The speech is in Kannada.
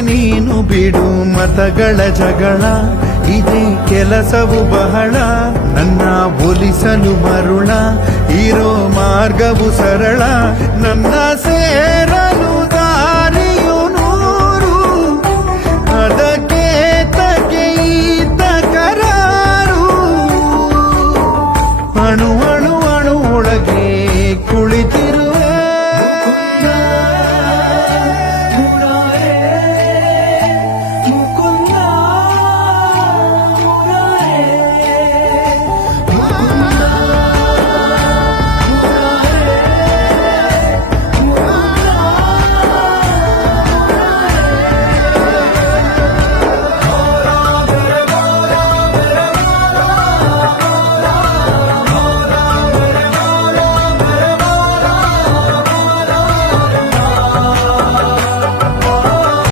ನೀನು ಬಿಡು ಮತಗಳ ಜಗಳ, ಇದೇ ಕೆಲಸವು ಬಹಳ. ನನ್ನ ಒಲಿಸಲು ಮರುಳ, ಇರೋ ಮಾರ್ಗವು ಸರಳ. ನನ್ನ ಸೇರ